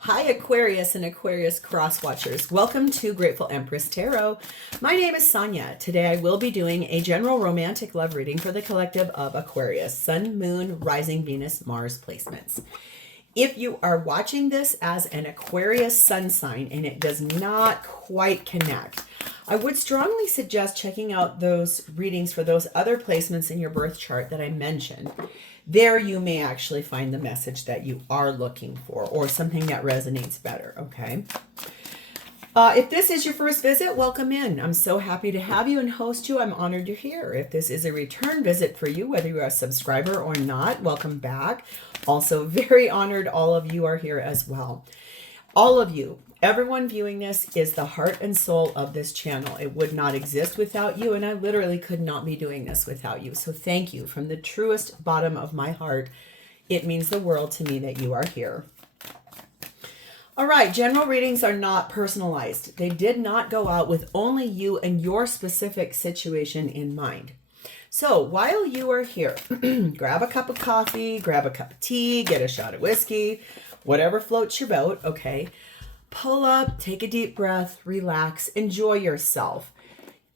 Hi, Aquarius and Aquarius cross watchers. Welcome to Grateful Empress Tarot. My name is Sonia. Today I will be doing a general romantic love reading for the collective of Aquarius, Sun, Moon, Rising, Venus, Mars placements. If you are watching this as an Aquarius sun sign and it does not quite connect, I would strongly suggest checking out those readings for those other placements in your birth chart that I mentioned. There you may actually find the message that you are looking for or something that resonates better, okay? If this is your first visit, welcome in. I'm so happy to have you and host you. I'm honored you're here. If this is a return visit for you, whether you're a subscriber or not, welcome back. Also very honored all of you are here as well. All of you, everyone viewing this is the heart and soul of this channel. It would not exist without you, and I literally could not be doing this without you. So thank you from the truest bottom of my heart. It means the world to me that you are here. All right, general readings are not personalized. They did not go out with only you and your specific situation in mind. So while you are here, grab a cup of coffee, grab a cup of tea, get a shot of whiskey, whatever floats your boat, okay? Pull up, take a deep breath, relax, enjoy yourself.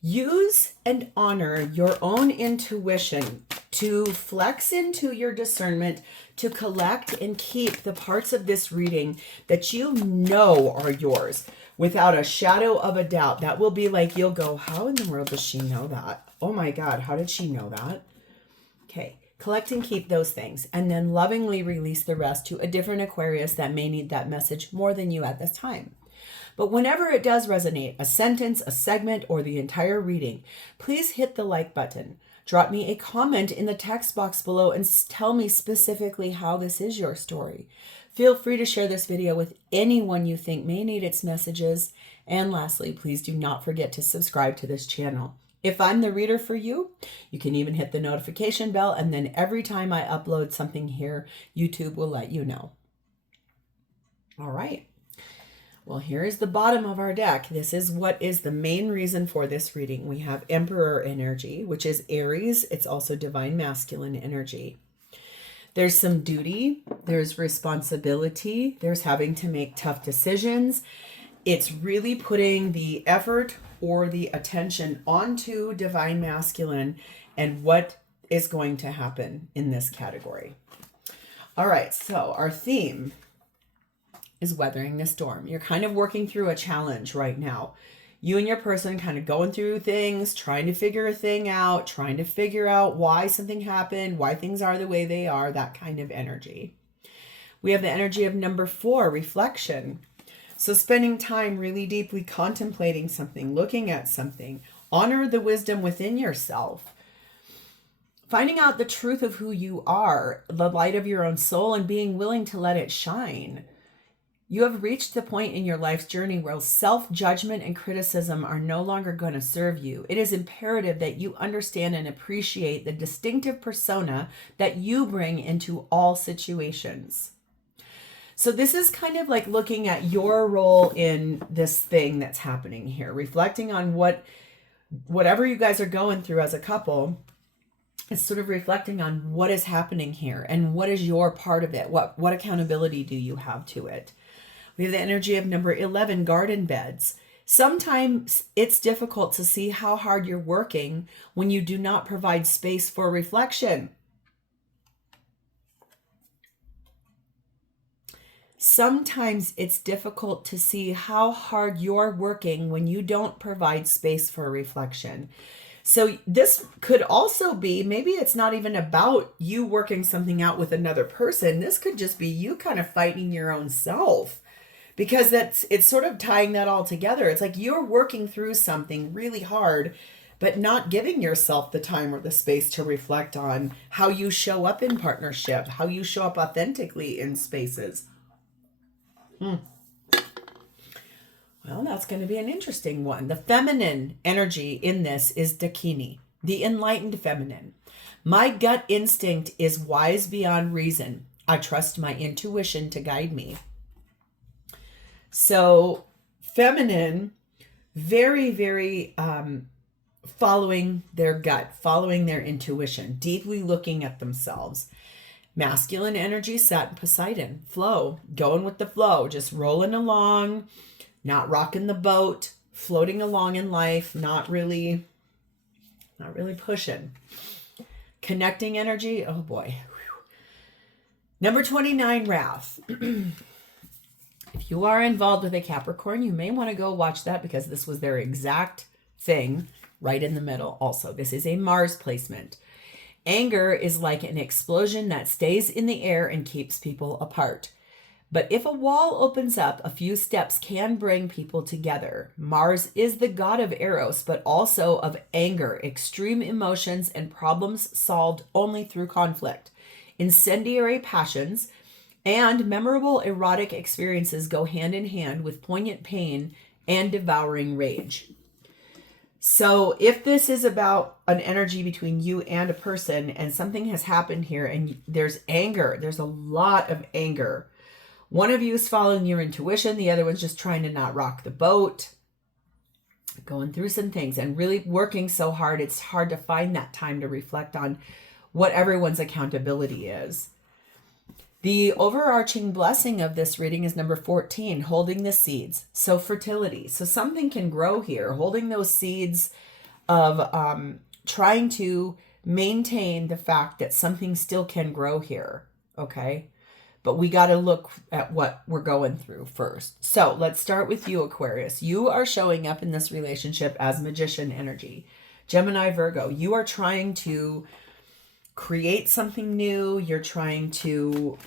Use and honor your own intuition to flex into your discernment, to collect and keep the parts of this reading that you know are yours without a shadow of a doubt. That will be like, you'll go, how in the world does she know that? Oh my God, how did she know that? Okay, collect and keep those things and then lovingly release the rest to a different Aquarius that may need that message more than you at this time. But whenever it does resonate, a sentence, a segment, or the entire reading, please hit the like button. Drop me a comment in the text box below and tell me specifically how this is your story. Feel free to share this video with anyone you think may need its messages. And lastly, please do not forget to subscribe to this channel. If I'm the reader for you, you can even hit the notification bell, and then every time I upload something here, YouTube will let you know. All right. Well, here is the bottom of our deck. This is what is the main reason for this reading. We have Emperor energy, which is Aries. It's also divine masculine energy. There's some duty. There's responsibility. There's having to make tough decisions. It's really putting the effort or the attention onto divine masculine and what is going to happen in this category. All right, so our theme is weathering the storm. You're kind of working through a challenge right now. You and your person kind of going through things, trying to figure a thing out, trying to figure out why something happened, why things are the way they are, that kind of energy. We have the energy of number 4, reflection. So spending time really deeply contemplating something, looking at something, honor the wisdom within yourself, finding out the truth of who you are, the light of your own soul, and being willing to let it shine. You have reached the point in your life's journey where self-judgment and criticism are no longer going to serve you. It is imperative that you understand and appreciate the distinctive persona that you bring into all situations. So this is kind of like looking at your role in this thing that's happening here, reflecting on whatever you guys are going through as a couple. It's sort of reflecting on what is happening here and what is your part of it. What accountability do you have to it? We have the energy of number 11, garden beds. Sometimes it's difficult to see how hard you're working when you do not provide space for reflection. Sometimes it's difficult to see how hard you're working when you don't provide space for reflection. So this could also be, maybe it's not even about you working something out with another person. This could just be you kind of fighting your own self, because it's sort of tying that all together. It's like you're working through something really hard, but not giving yourself the time or the space to reflect on how you show up in partnership, how you show up authentically in spaces. Well, that's going to be an interesting one. The feminine energy in this is Deskstiny, the enlightened feminine. My gut instinct is wise beyond reason. I trust my intuition to guide me. So feminine, very, very following their gut, following their intuition, deeply looking at themselves. Masculine energy sat in Poseidon. Flow. Going with the flow. Just rolling along. Not rocking the boat. Floating along in life. Not really pushing. Connecting energy. Oh boy. Whew. Number 29, Wrath. If you are involved with a Capricorn, you may want to go watch that because this was their exact thing right in the middle. Also, this is a Mars placement. Anger is like an explosion that stays in the air and keeps people apart. But if a wall opens up, a few steps can bring people together. Mars is the god of Eros, but also of anger, extreme emotions, and problems solved only through conflict. Incendiary passions and memorable erotic experiences go hand in hand with poignant pain and devouring rage. So if this is about an energy between you and a person and something has happened here and there's anger, there's a lot of anger. One of you is following your intuition. The other one's just trying to not rock the boat, going through some things and really working so hard. It's hard to find that time to reflect on what everyone's accountability is. The overarching blessing of this reading is number 14, holding the seeds. So fertility. So something can grow here, holding those seeds of trying to maintain the fact that something still can grow here. Okay. But we got to look at what we're going through first. So let's start with you, Aquarius. You are showing up in this relationship as magician energy. Gemini, Virgo, you are trying to create something new. You're trying to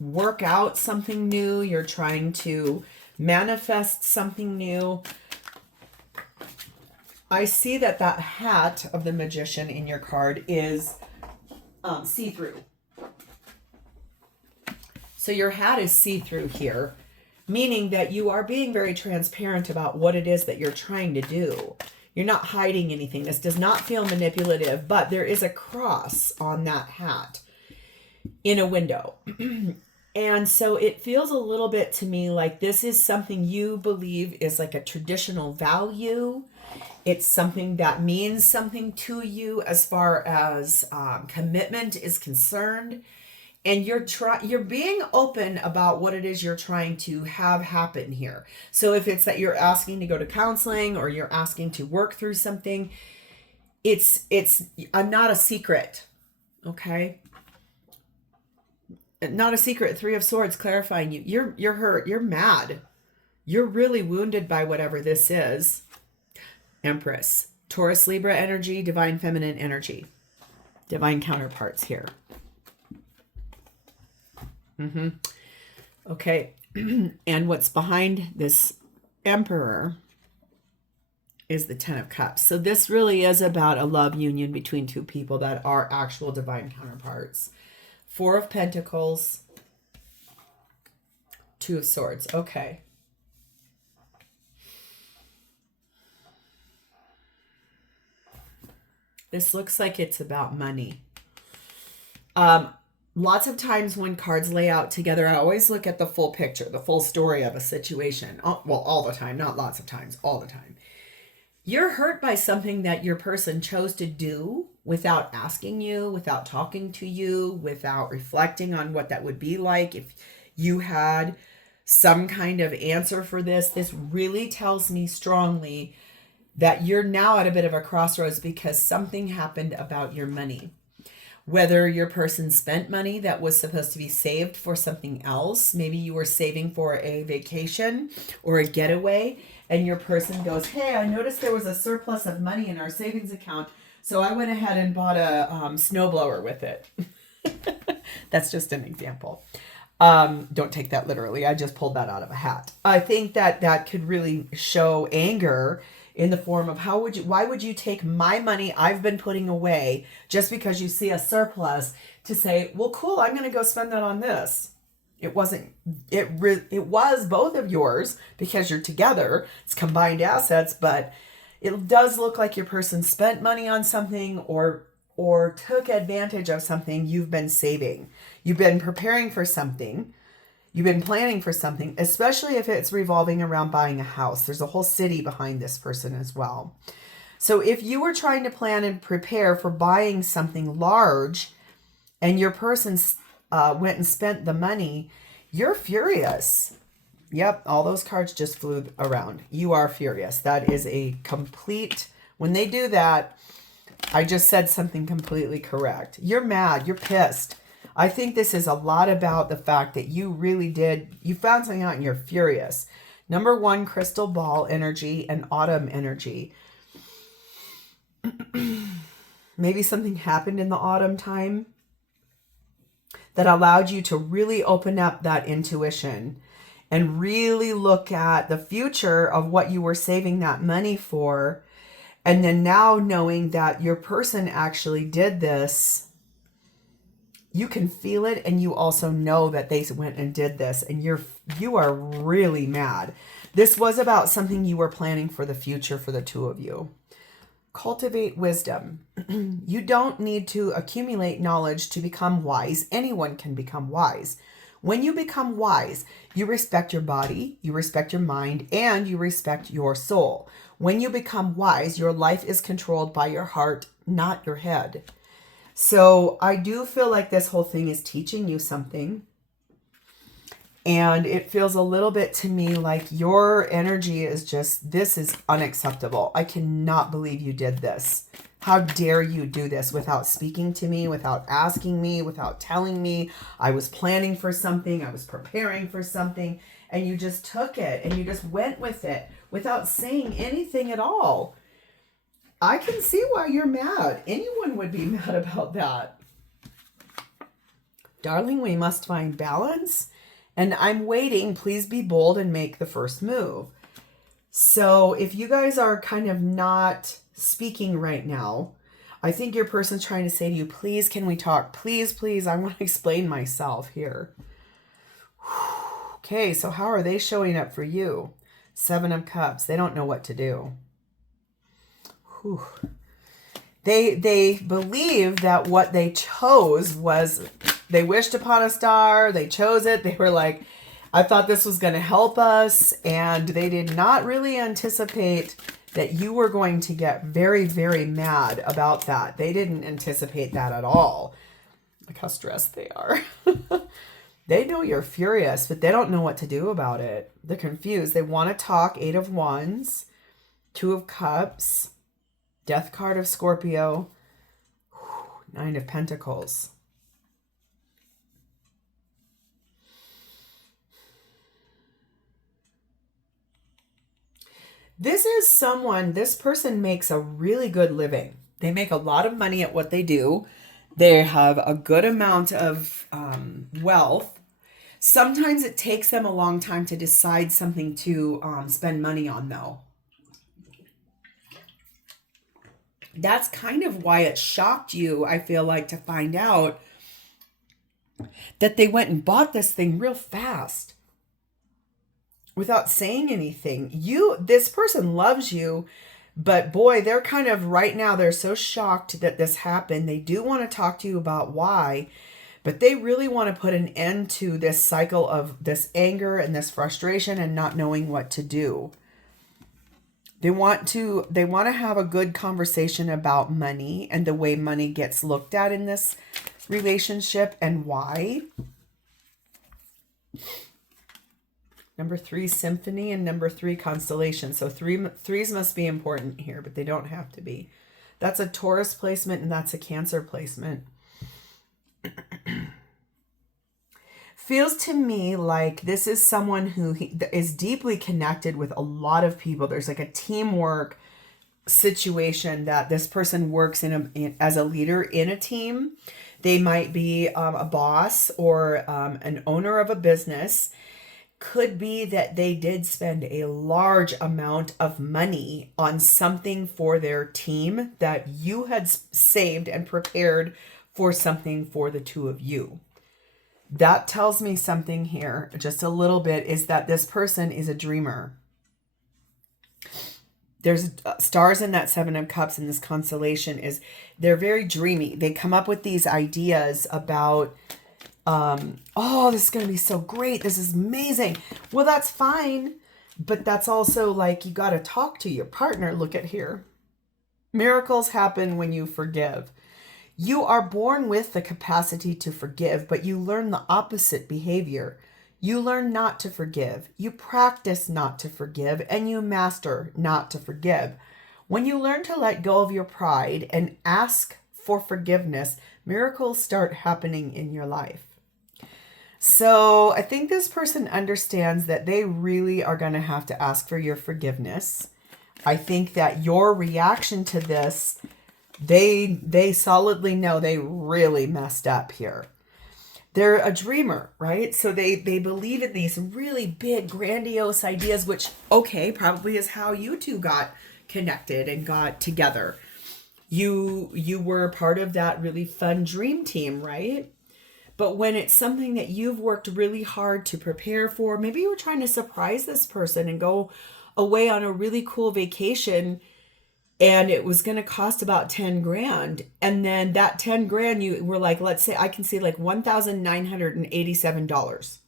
work out something new. You're trying to manifest something new. I see that hat of the magician in your card is see-through. So your hat is see-through here, meaning that you are being very transparent about what it is that you're trying to do. You're not hiding anything. This does not feel manipulative, but there is a cross on that hat in a window. And so it feels a little bit to me like this is something you believe is like a traditional value. It's something that means something to you as far as commitment is concerned. And you're being open about what it is you're trying to have happen here. So if it's that you're asking to go to counseling or you're asking to work through something, it's not a secret. Okay? Not a secret. 3 of Swords clarifying you. You're hurt. You're mad. You're really wounded by whatever this is. Empress. Taurus, Libra energy, divine feminine energy. Divine counterparts here. Okay. And what's behind this Emperor is the 10 of Cups. So this really is about a love union between two people that are actual divine counterparts. 4 of Pentacles, 2 of Swords. Okay. This looks like it's about money. Lots of times when cards lay out together, I always look at the full picture, the full story of a situation. Well, all the time, not lots of times, all the time. You're hurt by something that your person chose to do without asking you, without talking to you, without reflecting on what that would be like if you had some kind of answer for this. This really tells me strongly that you're now at a bit of a crossroads because something happened about your money. Whether your person spent money that was supposed to be saved for something else. Maybe you were saving for a vacation or a getaway and your person goes, hey, I noticed there was a surplus of money in our savings account, so I went ahead and bought a snowblower with it. That's just an example. Don't take that literally. I just pulled that out of a hat. I think that could really show anger in the form of why would you take my money I've been putting away just because you see a surplus to say, well, cool, I'm going to go spend that on this. It was both of yours because you're together. It's combined assets, but it does look like your person spent money on something or took advantage of something you've been saving. You've been preparing for something. You've been planning for something, especially if it's revolving around buying a house. There's a whole city behind this person as well. So if you were trying to plan and prepare for buying something large and your person went and spent the money, you're furious. Yep, all those cards just flew around. You are furious. That is a complete, when they do that, I just said something completely correct. You're mad. You're pissed. I think this is a lot about the fact that you really did, you found something out and you're furious. Number one, crystal ball energy and autumn energy. Maybe something happened in the autumn time that allowed you to really open up that intuition and really look at the future of what you were saving that money for. And then now knowing that your person actually did this, you can feel it, and you also know that they went and did this, and you are really mad. This was about something you were planning for the future for the two of you. Cultivate wisdom. You don't need to accumulate knowledge to become wise. Anyone can become wise. When you become wise, you respect your body, you respect your mind, and you respect your soul. When you become wise, your life is controlled by your heart, not your head. So I do feel like this whole thing is teaching you something. And it feels a little bit to me like your energy is just, this is unacceptable. I cannot believe you did this. How dare you do this without speaking to me, without asking me, without telling me I was planning for something, I was preparing for something, and you just took it and you just went with it without saying anything at all. I can see why you're mad. Anyone would be mad about that. Darling, we must find balance. And I'm waiting. Please be bold and make the first move. So if you guys are kind of not speaking right now, I think your person's trying to say to you, please, can we talk? Please, please, I want to explain myself here. Okay, so how are they showing up for you? 7 of Cups. They don't know what to do. Whew. They believe that what they chose was, they wished upon a star, they chose it, they were like, I thought this was going to help us, and they did not really anticipate that you were going to get very, very mad about that. They didn't anticipate that at all. Look how stressed they are. They know you're furious, but they don't know what to do about it. They're confused. They want to talk. 8 of Wands, 2 of Cups, Death card of Scorpio, 9 of Pentacles. This is someone, this person makes a really good living. They make a lot of money at what they do. They have a good amount of wealth. Sometimes it takes them a long time to decide something to spend money on, though. That's kind of why it shocked you, I feel like, to find out that they went and bought this thing real fast without saying anything. This person loves you, but boy, they're kind of right now, they're so shocked that this happened. They do want to talk to you about why, but they really want to put an end to this cycle of this anger and this frustration and not knowing what to do. They want to have a good conversation about money and the way money gets looked at in this relationship and why. Number 3, Symphony, and number 3, Constellation. So threes must be important here, but they don't have to be. That's a Taurus placement and that's a Cancer placement. Feels to me like this is someone who is deeply connected with a lot of people. There's like a teamwork situation that this person works as a leader in a team. They might be a boss or an owner of a business. Could be that they did spend a large amount of money on something for their team that you had saved and prepared for something for the two of you. That tells me something here, just a little bit, is that this person is a dreamer. There's stars in that 7 of Cups, and this constellation is, they're very dreamy. They come up with these ideas about, oh, this is going to be so great. This is amazing. Well, that's fine. But that's also like, you got to talk to your partner. Look at here. Miracles happen when you forgive. You are born with the capacity to forgive, but you learn the opposite behavior. You learn not to forgive. You practice not to forgive, and you master not to forgive. When you learn to let go of your pride and ask for forgiveness, miracles start happening in your life. So I think this person understands that they really are going to have to ask for your forgiveness. I think that your reaction to this, they solidly know they really messed up here. They're a dreamer, right? So they believe in these really big, grandiose ideas, which, okay, probably is how you two got connected and got together. You were part of that really fun dream team, right? But when it's something that you've worked really hard to prepare for, maybe you were trying to surprise this person and go away on a really cool vacation, and it was going to cost about 10 grand. And then that 10 grand, you were like, let's say I can see like $1,987.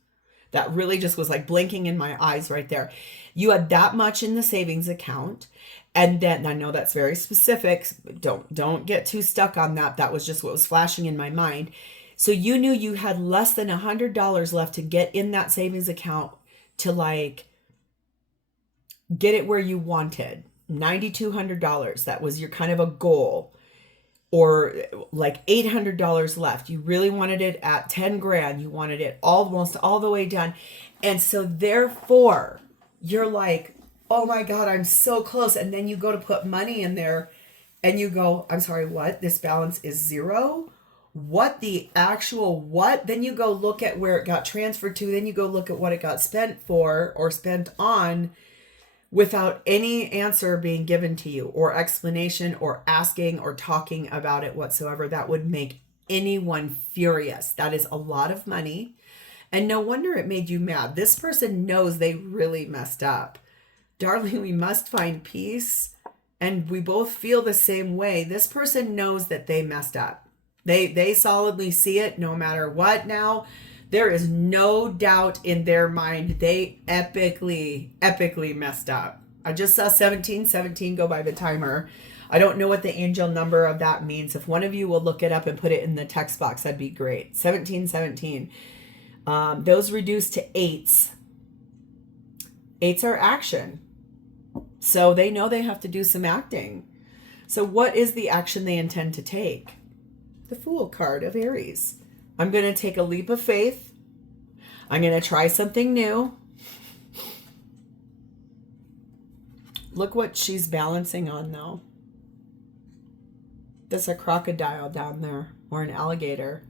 That really just was like blinking in my eyes right there. You had that much in the savings account. And then I know that's very specific. Don't get too stuck on that. That was just what was flashing in my mind. So you knew you had less than $100 left to get in that savings account to like get it where you wanted. $9,200. That was your kind of a goal. Or like $800 left. You really wanted it at 10 grand. You wanted it almost all the way done. And so therefore, you're like, oh my God, I'm so close. And then you go to put money in there and you go, I'm sorry, what? This balance is zero? What the actual what? Then you go look at where it got transferred to. Then you go look at what it got spent for or spent on without any answer being given to you or explanation or asking or talking about it whatsoever. That would make anyone furious. That is a lot of money. And no wonder it made you mad. This person knows they really messed up. Darling, we must find peace. And we both feel the same way. This person knows that they messed up. They solidly see it no matter what now. There is no doubt in their mind. They epically messed up. I just saw 1717 go by the timer. I don't know what the angel number of that means. If one of you will look it up and put it in the text box, that'd be great. 1717. Those reduced to eights. Eights are action. So they know they have to do some acting. So what is the action they intend to take? The Fool card of Aries. I'm going to take a leap of faith. I'm going to try something new. Look what she's balancing on, though. That's a crocodile down there, or an alligator.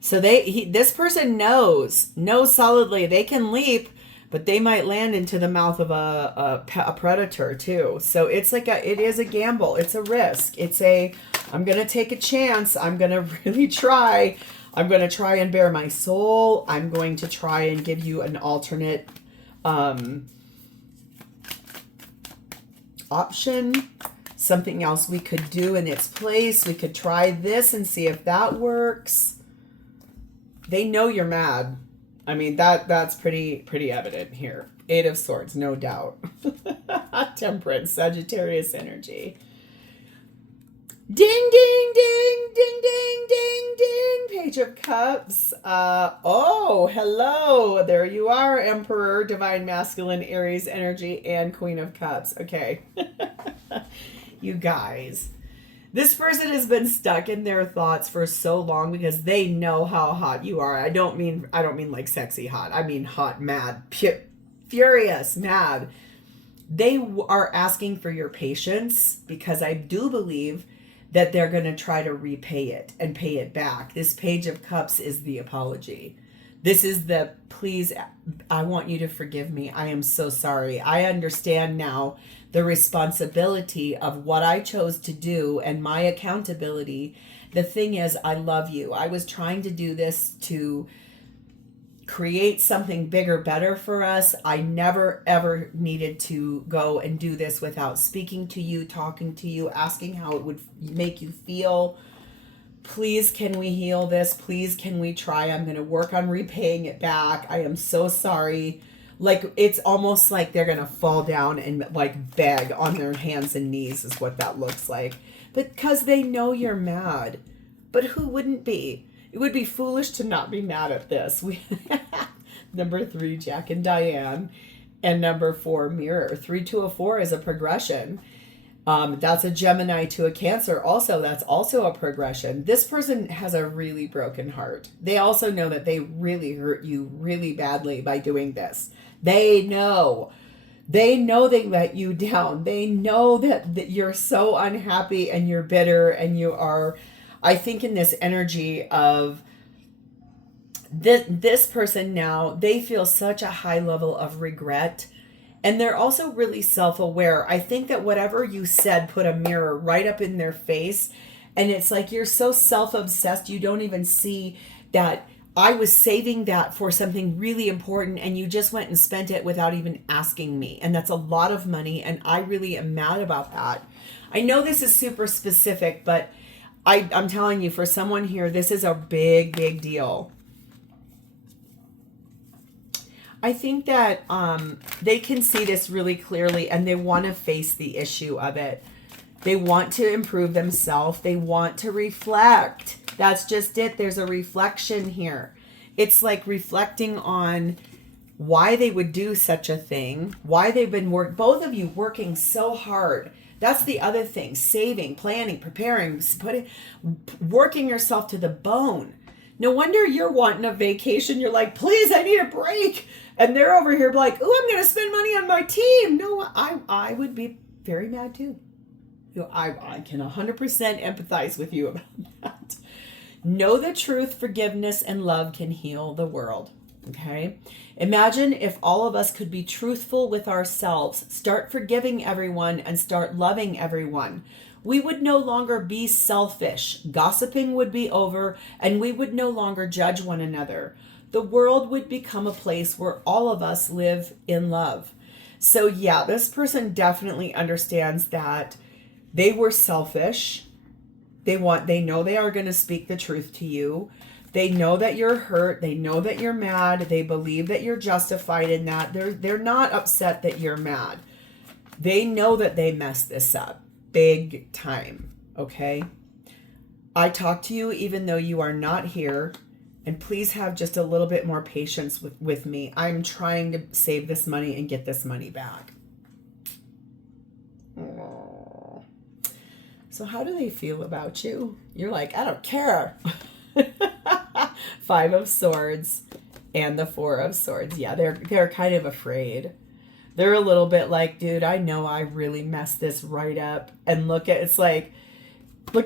So this person knows solidly they can leap, but they might land into the mouth of a predator too. So it's like it is a gamble. It's a risk. I'm going to take a chance. I'm going to really try. I'm going to try and bare my soul. I'm going to try and give you an alternate option. Something else we could do in its place. We could try this and see if that works. They know you're mad. I mean, that's pretty evident here. Eight of Swords, no doubt. Temperance, Sagittarius energy. Ding, ding, ding, ding, ding, ding, ding. Page of Cups. Oh, hello. There you are, Emperor, Divine Masculine, Aries energy, and Queen of Cups. Okay. You guys. This person has been stuck in their thoughts for so long because they know how hot you are. I don't mean like sexy hot. I mean hot, mad, furious, mad. They are asking for your patience because I do believe that they're going to try to repay it and pay it back. This Page of Cups is the apology. This is the, please, I want you to forgive me. I am so sorry. I understand now the responsibility of what I chose to do and my accountability. The thing is, I love you. I was trying to do this to create something bigger, better for us. I never, ever needed to go and do this without speaking to you, talking to you, asking how it would make you feel. Please, can we heal this? Please, can we try? I'm going to work on repaying it back. I am so sorry. Like, it's almost like they're going to fall down and like beg on their hands and knees is what that looks like. Because they know you're mad. But who wouldn't be? It would be foolish to not be mad at this. Number 3, Jack and Diane. And number 4, Mirror. 3 to a 4 is a progression. That's a Gemini to a Cancer. Also, that's also a progression. This person has a really broken heart. They also know that they really hurt you really badly by doing this. They know they let you down. They know that you're so unhappy and you're bitter and you are, I think, in this energy of this person now, they feel such a high level of regret. And they're also really self-aware. I think that whatever you said put a mirror right up in their face. And it's like you're so self-obsessed, you don't even see that I was saving that for something really important and you just went and spent it without even asking me. And that's a lot of money, and I really am mad about that. I know this is super specific, but I'm telling you, for someone here, this is a big, big deal. I think that they can see this really clearly and they want to face the issue of it. They want to improve themselves. They want to reflect. That's just it. There's a reflection here. It's like reflecting on why they would do such a thing, why they've been both of you working so hard. That's the other thing. Saving, planning, preparing, working yourself to the bone. No wonder you're wanting a vacation. You're like, please, I need a break. And they're over here like, oh, I'm going to spend money on my team. No, I would be very mad too. I can 100% empathize with you about that. Know the truth, forgiveness, and love can heal the world. Okay? Imagine if all of us could be truthful with ourselves, start forgiving everyone, and start loving everyone. We would no longer be selfish. Gossiping would be over, and we would no longer judge one another. The world would become a place where all of us live in love. So yeah, this person definitely understands that they were selfish. They know they are going to speak the truth to you. They know that you're hurt. They know that you're mad. They believe that you're justified in that. They're not upset that you're mad. They know that they messed this up big time. Okay? I talk to you even though you are not here. And please have just a little bit more patience with me. I'm trying to save this money and get this money back. Aww. So how do they feel about you? You're like, I don't care. 5 of Swords and the 4 of Swords. Yeah, they're kind of afraid. They're a little bit like, dude, I know I really messed this right up. And look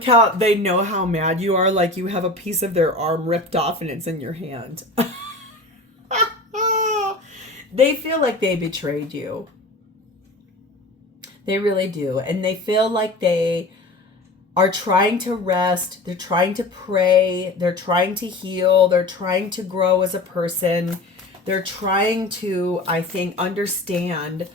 how they know how mad you are. Like you have a piece of their arm ripped off and it's in your hand. They feel like they betrayed you. They really do. And they feel like they are trying to rest. They're trying to pray. They're trying to heal. They're trying to grow as a person. They're trying to, I think, understand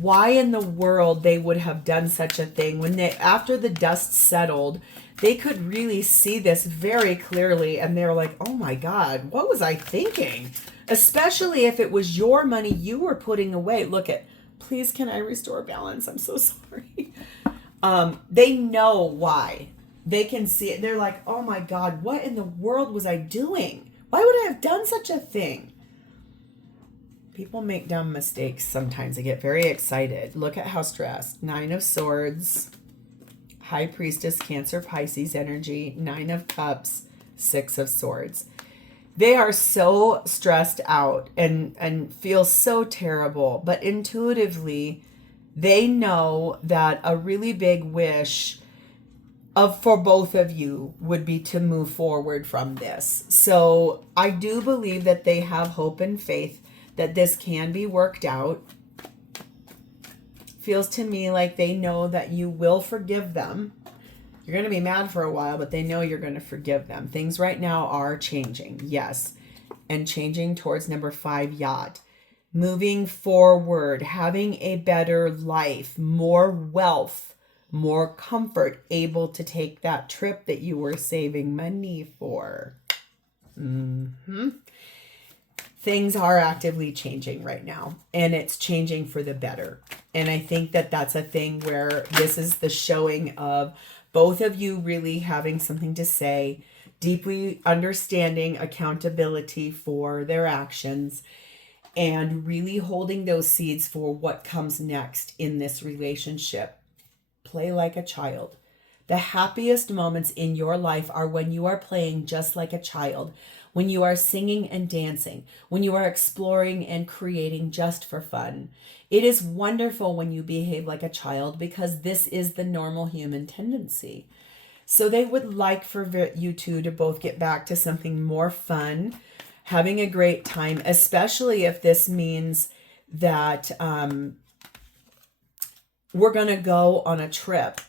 why in the world they would have done such a thing. When after the dust settled, they could really see this very clearly. And they're like, oh my God, what was I thinking? Especially if it was your money you were putting away. Look at, please, can I restore balance? I'm so sorry. They know why. They can see it. They're like, oh my God, what in the world was I doing? Why would I have done such a thing? People make dumb mistakes sometimes. They get very excited. Look at how stressed. 9 of Swords, High Priestess, Cancer, Pisces energy, 9 of Cups, 6 of Swords. They are so stressed out and feel so terrible. But intuitively, they know that a really big wish for both of you would be to move forward from this. So I do believe that they have hope and faith that this can be worked out. Feels to me like they know that you will forgive them. You're going to be mad for a while, but they know you're going to forgive them. Things right now are changing, yes. And changing towards number 5, yacht. Moving forward, having a better life, more wealth, more comfort, able to take that trip that you were saving money for. Things are actively changing right now, and it's changing for the better. And I think that that's a thing where this is the showing of Both of you really having something to say, deeply understanding accountability for their actions, and really holding those seeds for what comes next in this relationship. Play like a child. The happiest moments in your life are when you are playing just like a child, when you are singing and dancing, when you are exploring and creating just for fun. It is wonderful when you behave like a child because this is the normal human tendency. So they would like for you two to both get back to something more fun, having a great time, especially if this means that we're going to go on a trip.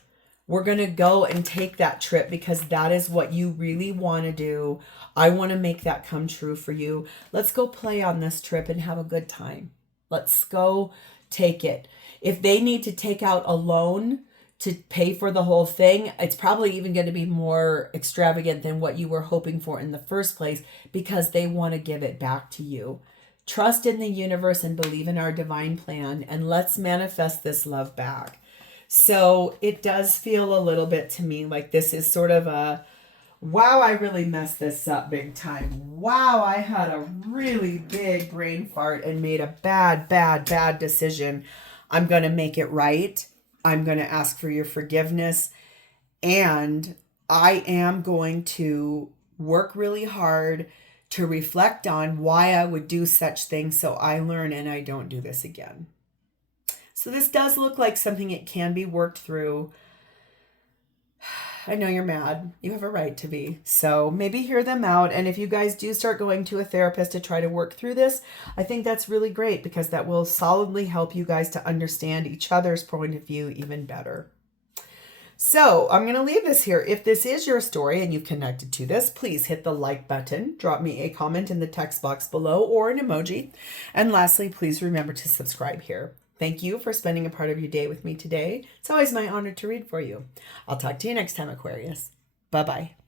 We're going to go and take that trip because that is what you really want to do. I want to make that come true for you. Let's go play on this trip and have a good time. Let's go take it. If they need to take out a loan to pay for the whole thing, it's probably even going to be more extravagant than what you were hoping for in the first place because they want to give it back to you. Trust in the universe and believe in our divine plan, and let's manifest this love back. So it does feel a little bit to me like this is sort of a, wow, I really messed this up big time. Wow, I had a really big brain fart and made a bad decision. I'm going to make it right. I'm going to ask for your forgiveness. And I am going to work really hard to reflect on why I would do such things so I learn and I don't do this again. So this does look like something it can be worked through. I know you're mad. You have a right to be. So maybe hear them out. And if you guys do start going to a therapist to try to work through this, I think that's really great because that will solidly help you guys to understand each other's point of view even better. So I'm going to leave this here. If this is your story and you've connected to this, please hit the like button, drop me a comment in the text box below or an emoji. And lastly, please remember to subscribe here. Thank you for spending a part of your day with me today. It's always my honor to read for you. I'll talk to you next time, Aquarius. Bye-bye.